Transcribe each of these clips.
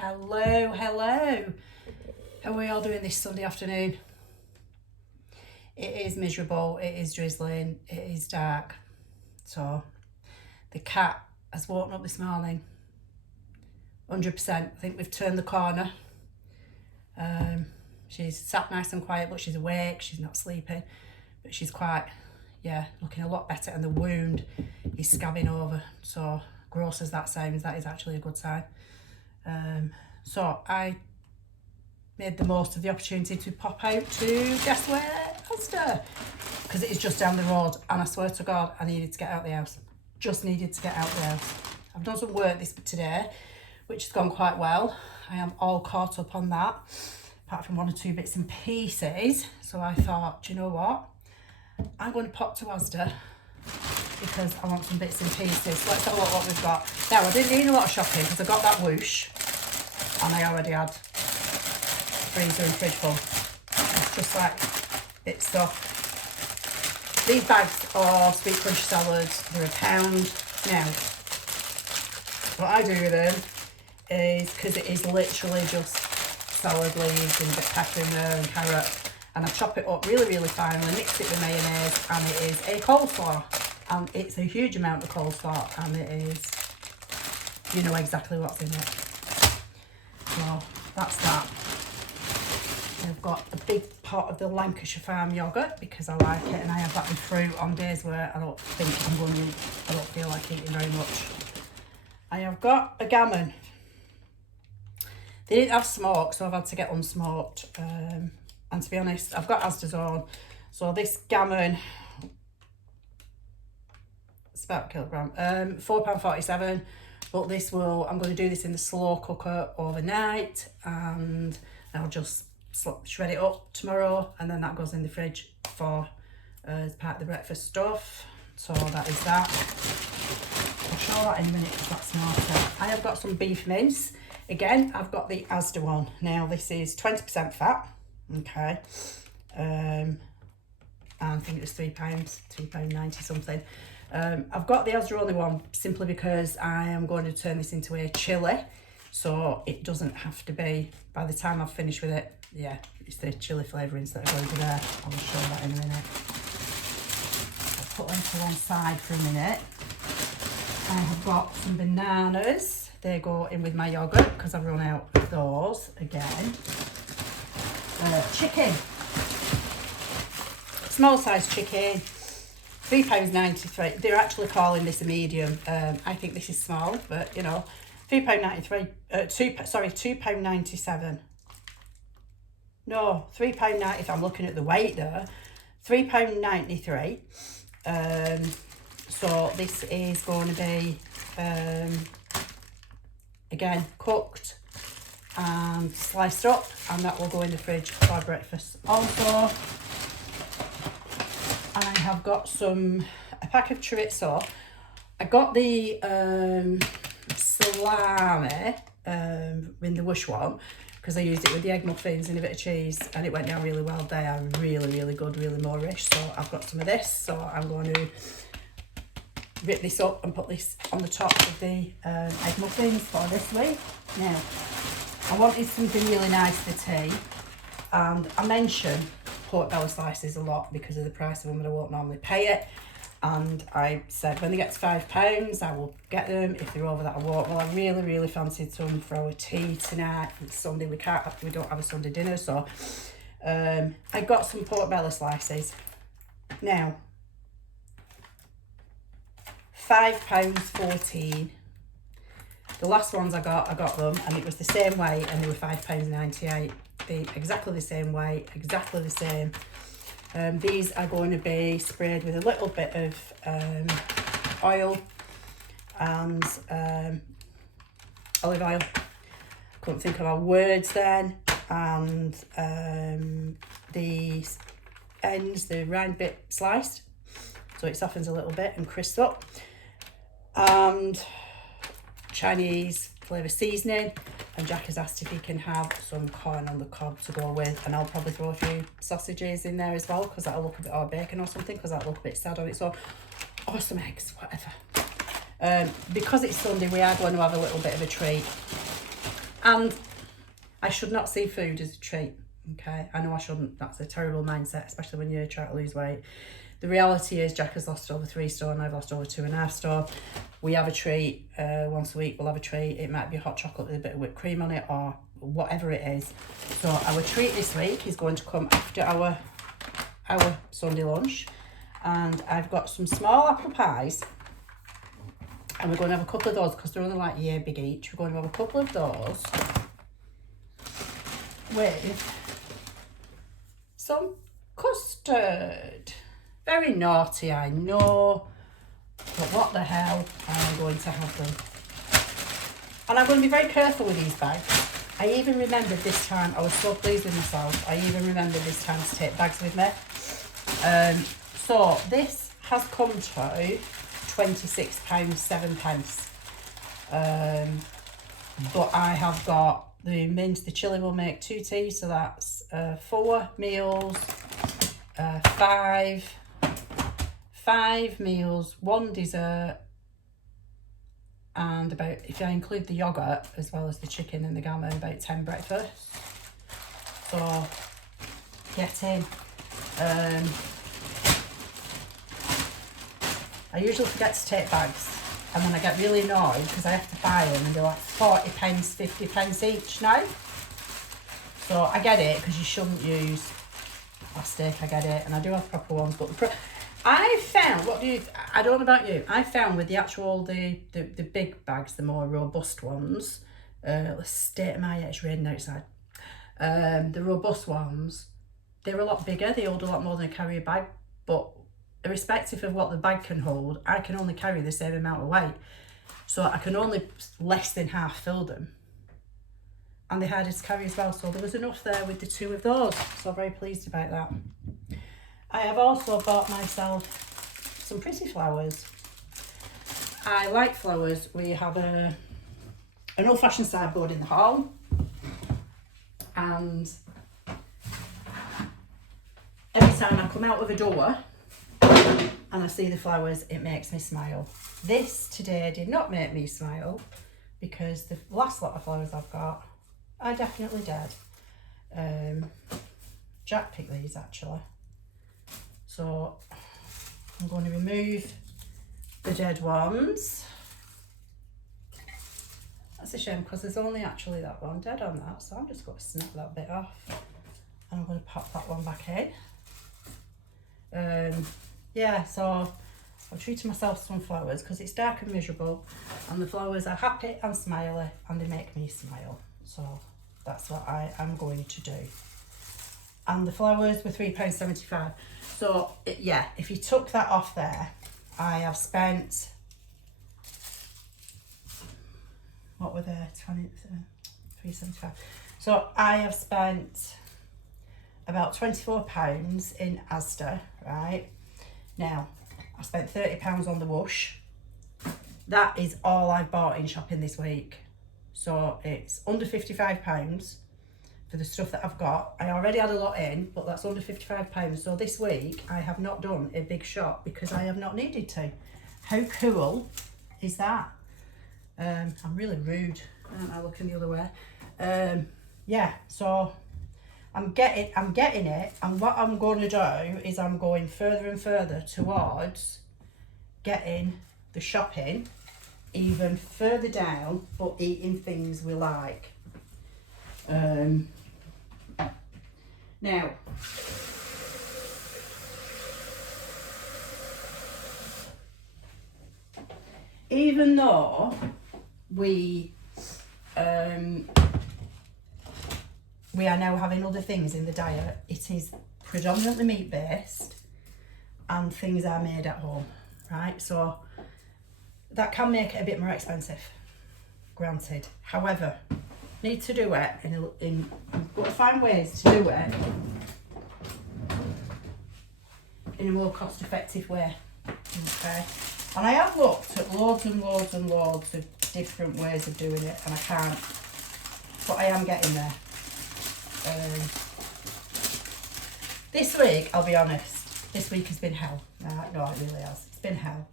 Hello. How are we all doing this Sunday afternoon? It is miserable, it is drizzling, it is dark. So the cat has woken up this morning. 100%. I think we've turned the corner. She's sat nice and quiet, but she's awake, she's not sleeping. But she's quite, looking a lot better, and the wound is scabbing over. So gross as that sounds, that is actually a good sign. So I made the most of the opportunity to pop out to, guess where? Asda. Because it is just down the road, and I swear to God, I needed to get out of the house. Just needed to get out of the house. I've done some work today, which has gone quite well. I am all caught up on that, apart from one or two bits and pieces. So I thought, do you know what? I'm going to pop to Asda because I want some bits and pieces. So let's have a look what we've got. Now, I didn't need a lot of shopping because I got that whoosh, and I already had freezer and fridge full. It's just like bit stuff. These bags of sweet crunchy salads, they're £1. Now, what I do with them is, because it is literally just salad leaves and a bit of pepper in there and carrot, and I chop it up really finely, mix it with mayonnaise, and it is a coleslaw. And it's a huge amount of coleslaw, and it is, you know exactly what's in it. So that's that. I've got a big pot of the Lancashire Farm yoghurt because I like it, and I have that with fruit on days where I don't feel like eating very much. I have got a gammon. They didn't have smoke, so I've had to get unsmoked. And to be honest, I've got Asda's on. So this gammon, it's about a kilogram, £4.47. But this I'm going to do this in the slow cooker overnight, and I'll just shred it up tomorrow, and then that goes in the fridge for as part of the breakfast stuff. So that is that. I'll show that in a minute because that's smarter. I have got some beef mince. Again, I've got the Asda one. Now this is 20% fat. Okay. And I think it was £3.90 something. I've got the Asda only one simply because I am going to turn this into a chilli, so it doesn't have to be, by the time I've finished with it, it's the chilli flavourings that are going to be there. I'll show that in a minute. I'll put them to one side for a minute. I have got some bananas. They go in with my yoghurt because I've run out of those again. Chicken. Small size chicken. £3.93. They're actually calling this a medium. I think this is small, but you know, £3.93. £2.97. No, £3.90 if I'm looking at the weight there. £3.93. So this is going to be again cooked and sliced up, and that will go in the fridge for breakfast. Also, I have got a pack of chorizo. I got the salami in the whoosh one because I used it with the egg muffins and a bit of cheese, and it went down really well. They are really good, really moreish. So I've got some of this, so I'm going to rip this up and put this on the top of the egg muffins for this week. Now, I wanted something really nice for tea, and I mention pork belly slices a lot because of the price of them, and I won't normally pay it. And I said when they get to £5 I will get them. If they're over that I won't. Well, I really fancied some for our tea tonight. It's Sunday, we don't have a Sunday dinner, so I got some pork belly slices. Now, £5.14. The last ones I got them, and it was the same weight, and they were £5.98. Exactly the same weight, exactly the same. These are going to be sprayed with a little bit of oil and olive oil. Couldn't think of our words then. And the ends, the round bit sliced, so it softens a little bit and crisps up. And Chinese flavour seasoning, and Jack has asked if he can have some corn on the cob to go with, and I'll probably throw a few sausages in there as well because that'll look a bit, or bacon or something, because that'll look a bit sad on its own, or some eggs, whatever. Because it's Sunday, we are going to have a little bit of a treat. And I should not see food as a treat, okay? I know I shouldn't. That's a terrible mindset, especially when you're trying to lose weight. The reality is Jack has lost over 3 stone, I've lost over 2.5 stone. We have a treat once a week, we'll have a treat. It might be a hot chocolate with a bit of whipped cream on it or whatever it is. So our treat this week is going to come after our Sunday lunch. And I've got some small apple pies. And we're going to have a couple of those because they're only like a big each. We're going to have a couple of those with some custard. Very naughty, I know, but what the hell, I'm going to have them. And I'm going to be very careful with these bags. I even remembered this time, I was so pleased with myself, I even remembered this time to take bags with me. So this has come to £26.07. But I have got the mint, the chili will make 2 teas, so that's 4 meals, 5 meals, 1 dessert, and about, if I include the yogurt as well as the chicken and the gammon, about 10 breakfasts. So get in. I usually forget to take bags, and then I get really annoyed because I have to buy them and they're like 40 pence, 50 pence each now. So I get it because you shouldn't use plastic, I get it, and I do have proper ones, but I found, I don't know about you, I found with the actual, the big bags, the more robust ones, the state of my it's raining outside, the robust ones, they're a lot bigger, they hold a lot more than a carrier bag, but irrespective of what the bag can hold, I can only carry the same amount of weight, so I can only less than half fill them. And they had to carry as well, so there was enough there with the 2 of those, so I'm very pleased about that. I have also bought myself some pretty flowers. I like flowers. We have an old-fashioned sideboard in the hall, and every time I come out of a door and I see the flowers, it makes me smile. This today did not make me smile because the last lot of flowers I've got are definitely dead. Jack picked these actually. So I'm going to remove the dead ones. That's a shame because there's only actually that one dead on that, so I'm just going to snap that bit off and I'm going to pop that one back in. Yeah, so I've treated myself to some flowers because it's dark and miserable, and the flowers are happy and smiley and they make me smile, so that's what I am going to do. And the flowers were £3.75. So yeah, if you took that off there, I have spent, what were there, 3.75. So I have spent about £24 in Asda, right? Now, I spent £30 on the whoosh. That is all I've bought in shopping this week. So it's under £55 for the stuff that I've got. I already had a lot in, but that's under £55. So this week I have not done a big shop because I have not needed to. How cool is that? I'm really rude, aren't I, looking the other way? Yeah, so I'm getting it, and what I'm going to do is I'm going further and further towards getting the shopping even further down, but eating things we like. Now, even though we are now having other things in the diet, it is predominantly meat based and things are made at home, right? So that can make it a bit more expensive, granted. However, need to do it in got to find ways to do it in a more cost effective way, okay? And I have looked at loads and loads and loads of different ways of doing it, and I can't, but I am getting there. This week, I'll be honest, this week has been hell. No, it really has. It's been hell.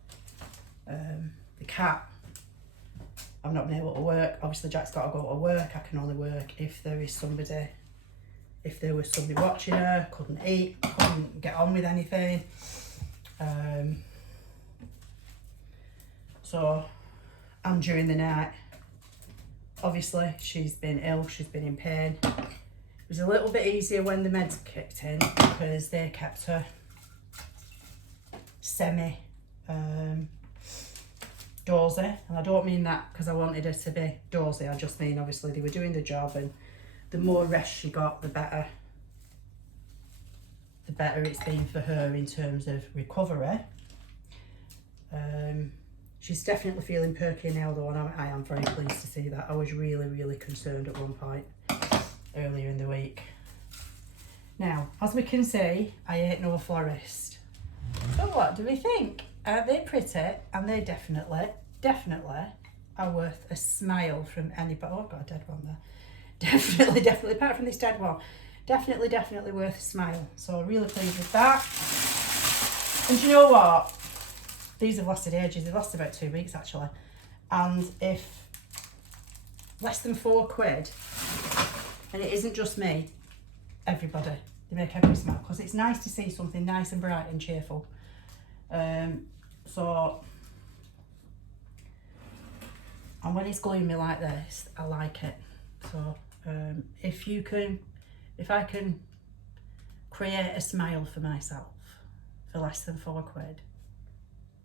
The cat I've not been able to work. Obviously Jack's got to go to work. I can only work if there was somebody watching her, couldn't eat, couldn't get on with anything. And during the night, obviously she's been ill, she's been in pain. It was a little bit easier when the meds kicked in because they kept her semi dozy, and I don't mean that because I wanted her to be dozy, I just mean obviously they were doing the job, and the more rest she got, the better it's been for her in terms of recovery. She's definitely feeling perky now though, and I am very pleased to see that. I was really concerned at one point earlier in the week. Now, as we can see, I ain't no florist. So what do we think? Aren't they pretty? And they definitely are worth a smile from anybody. Oh, I've got a dead one there. Definitely, apart from this dead one, definitely worth a smile. So really pleased with that. And do you know what? These have lasted ages. They've lasted about 2 weeks actually. And if less than £4, and it isn't just me, everybody, they make every smile, because it's nice to see something nice and bright and cheerful. So, and when it's gloomy like this, I like it. So if I can create a smile for myself for less than £4,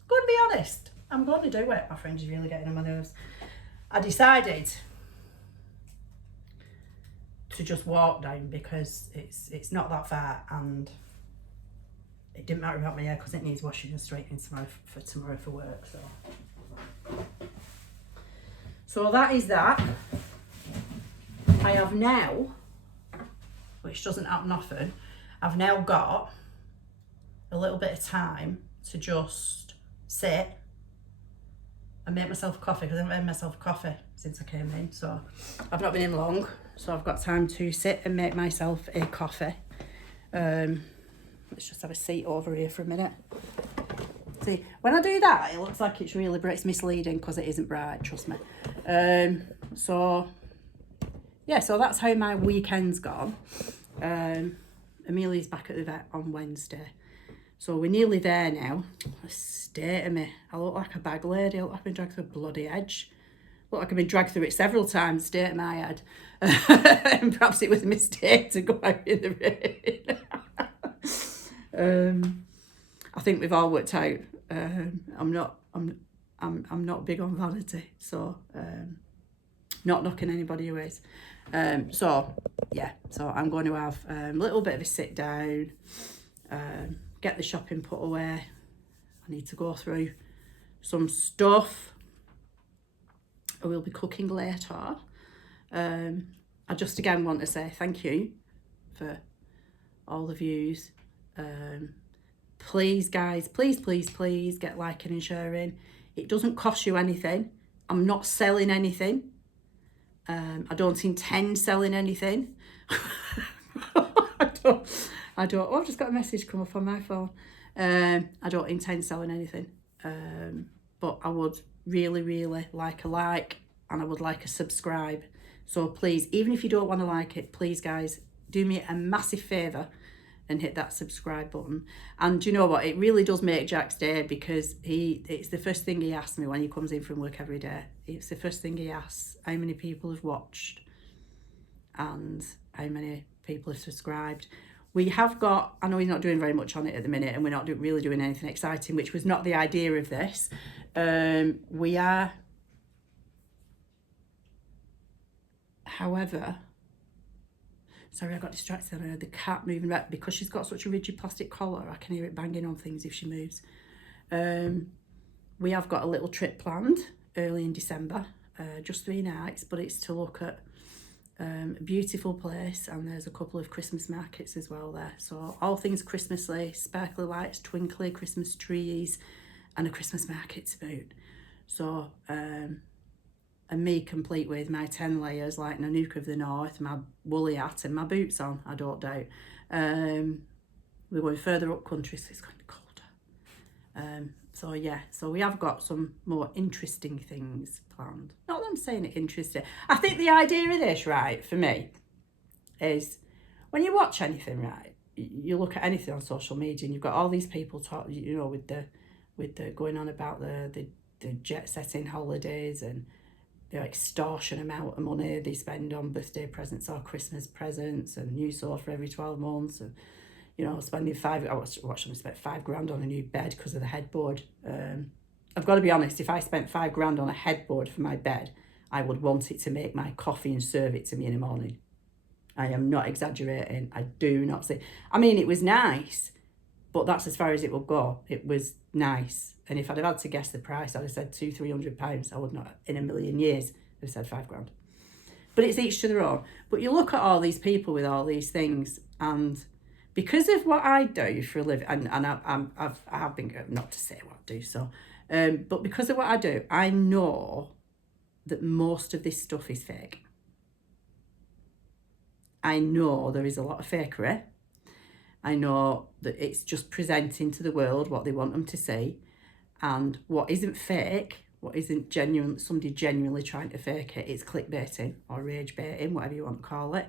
going to be honest, I'm going to do it. My friend is really getting on my nerves. I decided to just walk down because it's not that far, and it didn't matter about my hair because it needs washing and straightening tomorrow for work. So that is that. I have now, which doesn't happen often, I've now got a little bit of time to just sit and make myself a coffee, because I haven't made myself a coffee since I came in. So I've not been in long, so I've got time to sit and make myself a coffee. Let's just have a seat over here for a minute. See, when I do that, it looks like it's really bright. It's misleading because it isn't bright, trust me. So that's how my weekend's gone. Amelia's back at the vet on Wednesday. So we're nearly there now. The state of me. I look like a bag lady. I look like I've been dragged through a bloody edge. Look like I've been dragged through it several times, state of my head. And perhaps it was a mistake to go out in the rain. I think we've all worked out. I'm not big on vanity, so not knocking anybody who is. So I'm going to have a little bit of a sit down, get the shopping put away. I need to go through some stuff. I will be cooking later. I just again want to say thank you for all the views. Please guys, please get liking and sharing. It doesn't cost you anything. I'm not selling anything. I don't intend selling anything. I don't. Oh, I've just got a message come up on my phone. I don't intend selling anything. But I would really like a like, and I would like a subscribe. So please, even if you don't want to like it, please guys, do me a massive favour and hit that subscribe button. And do you know what? It really does make Jack's day, because it's the first thing he asks me when he comes in from work every day. It's the first thing he asks, how many people have watched and how many people have subscribed. We have got, I know he's not doing very much on it at the minute, and we're not really doing anything exciting, which was not the idea of this. We are, however, sorry, I got distracted. I heard the cat moving around. Because she's got such a rigid plastic collar, I can hear it banging on things if she moves. We have got a little trip planned early in December, just 3 nights, but it's to look at a beautiful place, and there's a couple of Christmas markets as well there. So all things Christmassy, sparkly lights, twinkly Christmas trees, and a Christmas market to boot. So, and me complete with my 10 layers like Nanook of the North, my woolly hat and my boots on, I don't doubt. We're going further up country, so it's going to be colder. So we have got some more interesting things planned. Not that I'm saying it interesting. I think the idea of this, right, for me, is when you watch anything, right, you look at anything on social media and you've got all these people talk, you know, with the going on about the jet setting holidays and the extortion amount of money they spend on birthday presents or Christmas presents and new sofa every 12 months and, you know, spending I watched them spend £5,000 on a new bed because of the headboard. I've got to be honest, if I spent £5,000 on a headboard for my bed, I would want it to make my coffee and serve it to me in the morning. I am not exaggerating. I do not say. I mean, it was nice, but that's as far as it will go. It was nice. And if I'd have had to guess the price, I'd have said £200-300. I would not, in a million years, have said £5,000. But it's each to their own. But you look at all these people with all these things, and because of what I do for a living, and I have been, not to say what I do, so, but because of what I do, I know that most of this stuff is fake. I know there is a lot of fakery. I know that it's just presenting to the world what they want them to see. And what isn't fake, what isn't genuine, somebody genuinely trying to fake it, it's clickbaiting or rage baiting, whatever you want to call it.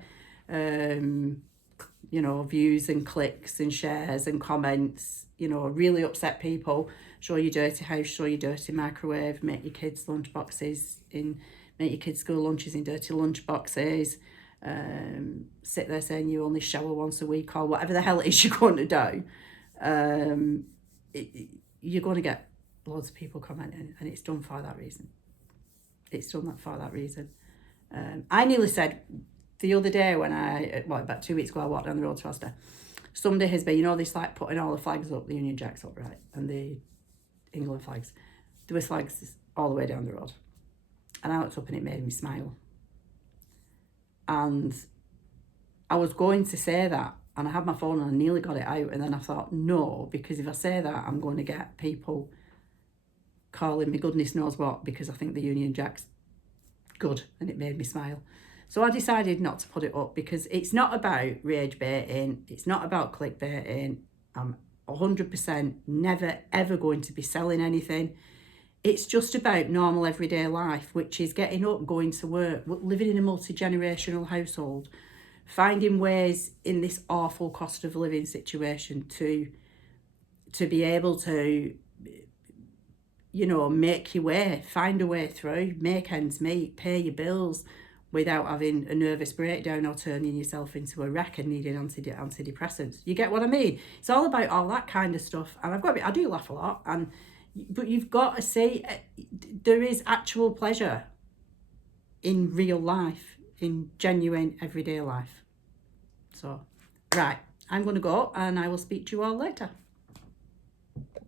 You know, views and clicks and shares and comments, you know, really upset people. Show your dirty house, show your dirty microwave, make your kids' lunch boxes make your kids' school lunches in dirty lunch boxes. Sit there saying you only shower once a week or whatever the hell it is you're going to do. You're going to get loads of people commenting, and it's done for that reason. It's done that for that reason. I nearly said the other day when about 2 weeks ago, I walked down the road to Asda. Somebody has been, you know, this like putting all the flags up, the Union Jacks up, right, and the England flags. There were flags all the way down the road. And I looked up and it made me smile. And I was going to say that, and I had my phone and I nearly got it out, and then I thought, no, because if I say that, I'm going to get people calling me goodness knows what, because I think the Union Jack's good, and it made me smile. So I decided not to put it up, because it's not about rage baiting, it's not about clickbaiting. I'm 100% never ever going to be selling anything. It's just about normal everyday life, which is getting up, going to work, living in a multi-generational household, finding ways in this awful cost of living situation to be able to, you know, make your way, find a way through, make ends meet, pay your bills without having a nervous breakdown or turning yourself into a wreck and needing antidepressants. You get what I mean? It's all about all that kind of stuff. And I do laugh a lot, but you've got to see there is actual pleasure in real life, in genuine everyday life. So, right, I'm going to go and I will speak to you all later.